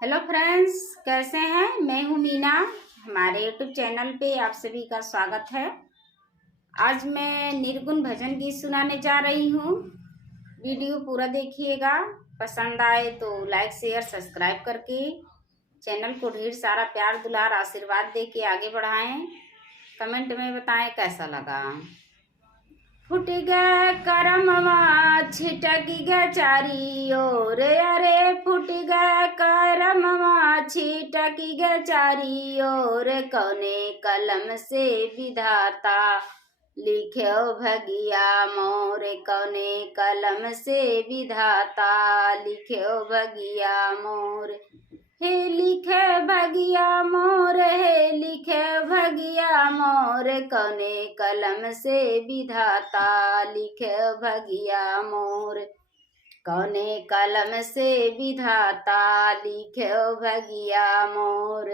Hello friends, कैसे हैं। मैं हूं मीना। हमारे यूट्यूब चैनल पे आप सभी का स्वागत है। आज मैं निर्गुण भजन गीत सुनाने जा रही हूं। वीडियो पूरा देखिएगा। पसंद आए तो लाइक शेयर सब्सक्राइब करके चैनल को ढेर सारा प्यार दुलार आशीर्वाद दे के आगे बढ़ाएं। कमेंट में बताएं कैसा लगा। फुट गए करमवा छिटक गए चारी ओर, अरे फुट गए करमवा छिटक गए चारी ओर। कौने कलम से विधाता लिख्यो भगिया मोर, कौने कलम से विधाता लिख्यो भगिया मोर। हे लिखे भगिया मोर, हे लिखे भगिया मोर। कौने कलम से विधाता लिखे भगिया मोर, कौने कलम से विधाता लिखे भगिया मोर।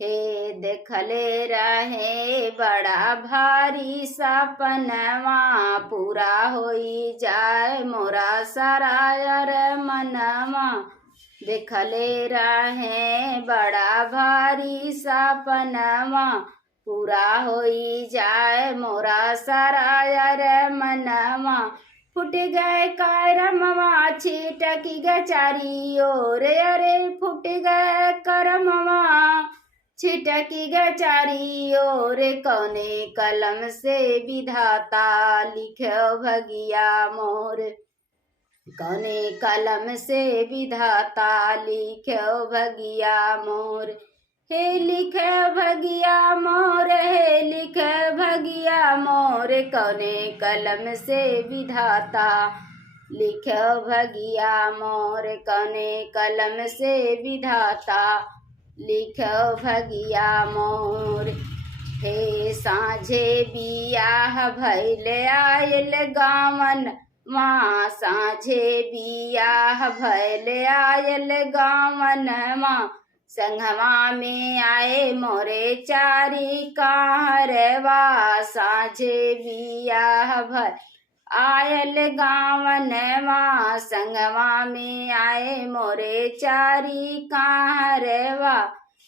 हे देखले रहे बड़ा भारी सपनवा, पूरा होई जाए मोरा सरायर मनवा। देखले रहे बड़ा भारी सपनवा, पूरा होई जाए मोरा सरायर मनवा। फुट गए करमवा छिटक गए चारी ओर, अरे फुट गए करमवा छिटक गए चारी ओर। कौने कलम से विधाता लिख्यो भगिया मोर, कौने कलम से विधाता लिख्यो भगिया मोर। हे लिखे भगिया मोर, हे लिखे भगिया मोर। कौने कलम से विधाता लिख्यो भगिया मोर, कौने कलम से विधाता लिख्यो भगिया मोर। हे साँझे बियाह भैले आयल गावन, माँ साँझे बियाह भैले आयल गावन माँ। संघवा में आए मोरे चारी कारवा, साँझे बियाह भैल आयल गावन माँ। संगवा में आए मोरे चारी कारवा,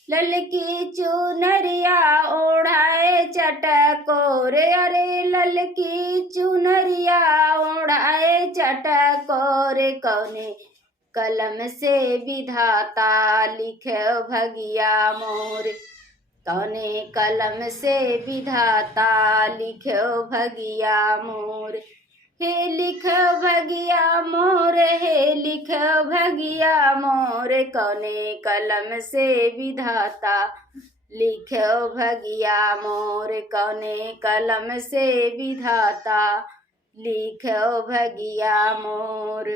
ललकी चुनरिया ओढ़ाए चटकोर, अरे ललकी चुनरिया ओढ़ाए चटकोर। कौने कलम से विधाता लिख्यो भगिया मोर, कौने कलम से विधाता लिख्यो भगिया मोर। हे लिख्यो भगिया मोर, हे लिख्यो भगिया मोर। कौने कलम से विधाता लिख्यो भगिया मोर, कौने कलम से विधाता लिख्यो भगिया मोर।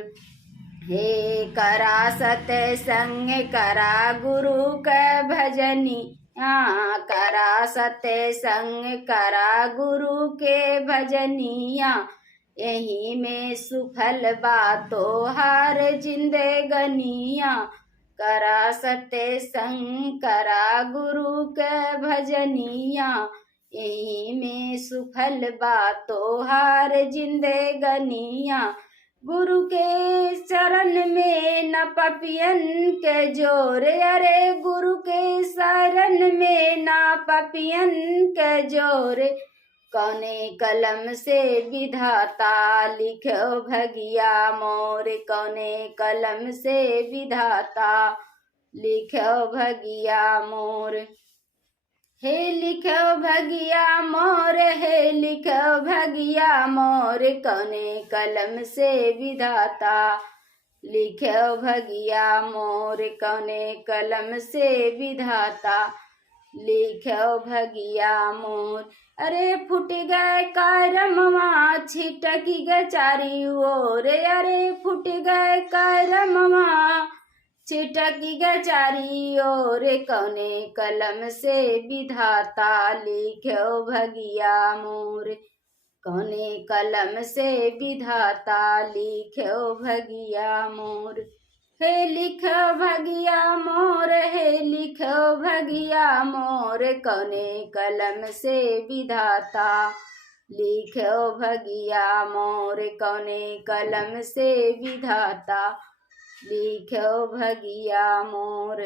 हे करा सत्संग करा गुरु के भजनी, करा सत्संग करा गुरु के भजनिया। यही में सुफल बातो हार जिंदगनिया। करा सत्संग करा गुरु के भजनिया, यही में सुफल बातो हार जिंदगनिया। गुरु के शरण में न पपियन के जोर, अरे गुरु के शरण में न पपियन के जोर। कौने कलम से विधाता लिख्यो भगिया मोर, कौने कलम से विधाता लिख्यो भगिया मोर। हे लिख्यो भगिया मोर, हे लिख्यो भगिया मोर। कौने कलम से विधाता लिख्यो भगिया मोर, कौने कलम से विधाता लिख्यो भगिया मोर। अरे फुट गए करमवा छिटक गए चारी ओर, अरे फुट गए करमवा छिटक गए चारी ओर। कौने कलम से विधाता लिख्यो भगिया मोर, कौने कलम से विधाता लिख्यो भगिया मोर। हे लिख्यो भगिया मोर, हे लिख्यो भगिया मोर। कौने कलम से विधाता लिख्यो भगिया मोर, कौने कलम से विधाता लिखो भगिया मोर